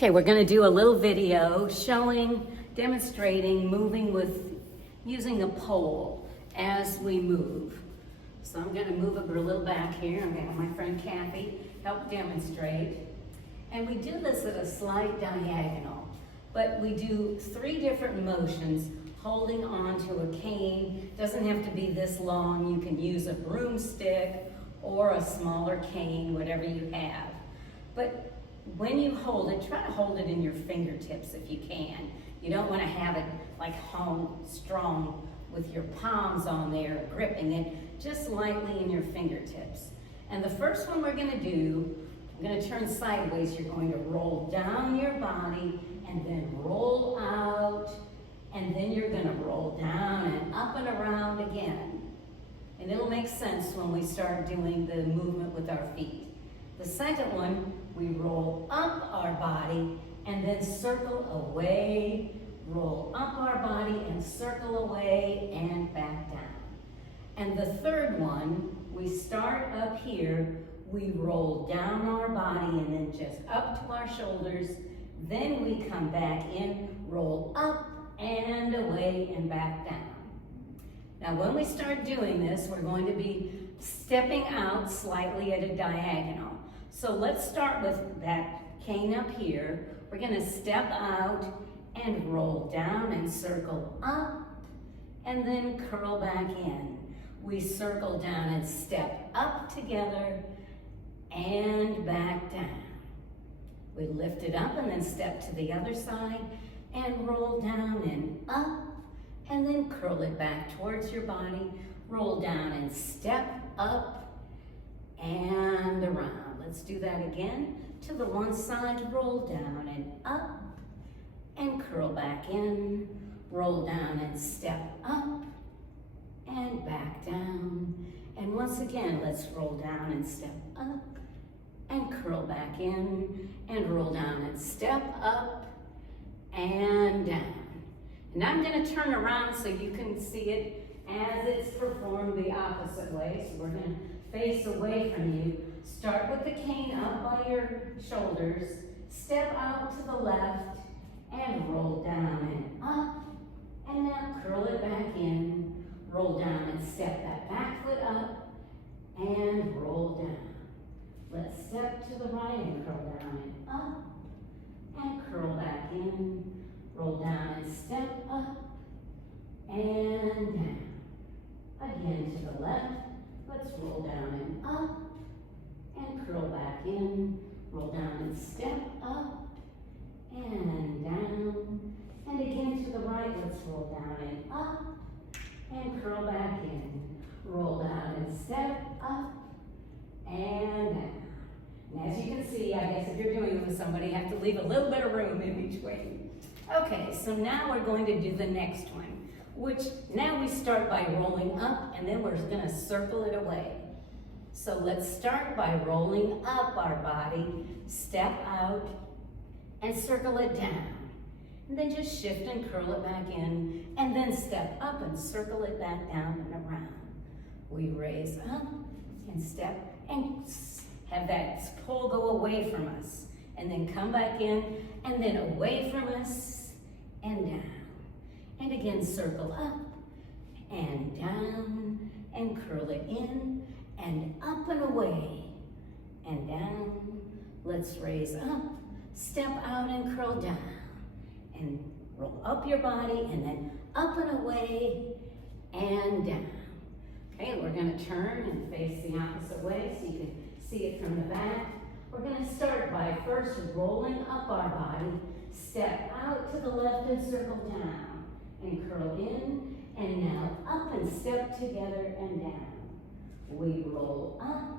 Okay, we're going to do a little video demonstrating moving using a pole as we move. So I'm going to move it a little back here. I'm going to have my friend Kathy help demonstrate. And we do this at a slight diagonal, but we do 3 different motions holding on to a cane. Doesn't have to be this long. You can use a broomstick or a smaller cane, whatever you have. But when you hold it, try to hold it in your fingertips if you can. You don't want to have it like hung strong with your palms on there, gripping it, just lightly in your fingertips. And the first one we're going to do, I'm going to turn sideways. You're going to roll down your body and then roll out, and then you're going to roll down and up and around again. And it'll make sense when we start doing the movement with our feet. The second one, we roll up our body and then circle away, roll up our body and circle away and back down. And the third one, we start up here, we roll down our body and then just up to our shoulders, then we come back in, roll up and away and back down. Now when we start doing this, we're going to be stepping out slightly at a diagonal. So let's start with that cane up here. We're going to step out and roll down and circle up and then curl back in. We circle down and step up together and back down. We lift it up and then step to the other side and roll down and up and then curl it back towards your body. Roll down and step up and around. Let's do that again. To the one side, roll down and up and curl back in. Roll down and step up and back down. And once again, let's roll down and step up and curl back in and roll down and step up and down. And I'm going to turn around so you can see it as it's performed the opposite way. So we're going to face away from you. Start with the cane up by your shoulders, step out to the left and roll down and up, and now curl it back in, roll down and step that back foot up and roll down. Let's step to the right and curl down and up and curl back in, roll down and step up and down. Again to the left, let's roll down and up and curl back in, roll down and step up and down. And again to the right, let's roll down and up and curl back in, roll down and step up and down. And as you can see, I guess if you're doing it with somebody, you have to leave a little bit of room in between. Okay, so now we're going to do the next one, which now we start by rolling up and then we're going to circle it away. So let's start by rolling up our body, step out, and circle it down. And then just shift and curl it back in, and then step up and circle it back down and around. We raise up and step and have that pole go away from us. And then come back in, and then away from us, and down. And again, circle up and down, and curl it in, and up and away, and down. Let's raise up, step out and curl down, and roll up your body, and then up and away, and down. Okay, we're gonna turn and face the opposite way so you can see it from the back. We're gonna start by first rolling up our body, step out to the left and circle down, and curl in, and now up and step together and down. We roll up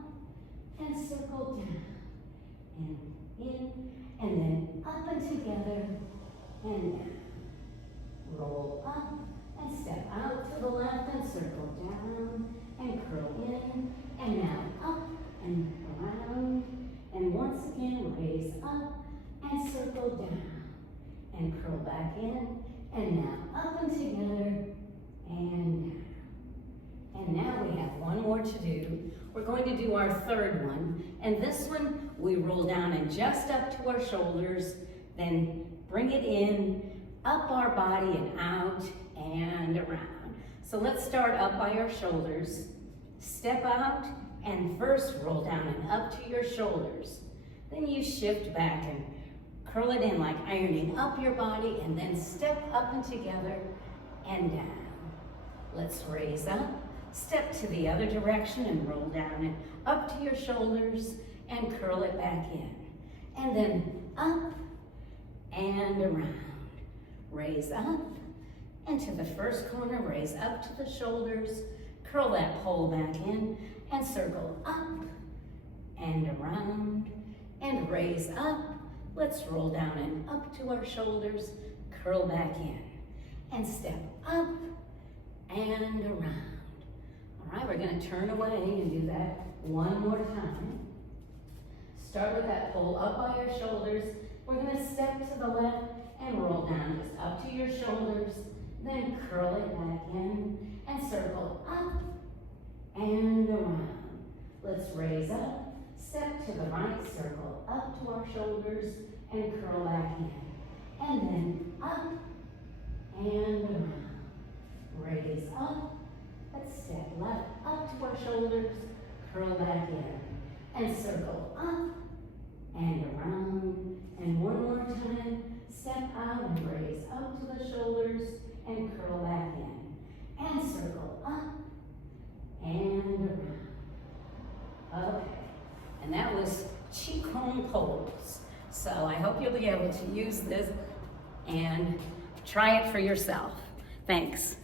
and circle down and in, and then up and together and down. Roll up and step out to the left and circle down and curl in, and now up and around, and once again raise up and circle down and curl back in, and now up and together and down. And now we have one more to do. We're going to do our third one. And this one, we roll down and just up to our shoulders, Then bring it in, up our body and out and around. So let's start up by our shoulders. Step out and first roll down and up to your shoulders. Then you shift back and curl it in like ironing up your body, and then step up and together and down. Let's raise up, step to the other direction and roll down and up to your shoulders and curl it back in. And then up and around. Raise up into the first corner, raise up to the shoulders, curl that pole back in and circle up and around and raise up. Let's roll down and up to our shoulders, curl back in and step up and around. All right, we're going to turn away and do that one more time. Start with that pole up by your shoulders. We're going to step to the left and roll down just up to your shoulders, then curl it back in and circle up and around. Let's raise up. Step to the right, circle up to our shoulders and curl back in. And then up and around. Raise up. Let's step left up to our shoulders, curl back in. And circle up and around. And one more time. Step out and raise up to the shoulders and curl back in. And circle up and around. Okay. And that was Qigong poles. So I hope you'll be able to use this and try it for yourself. Thanks.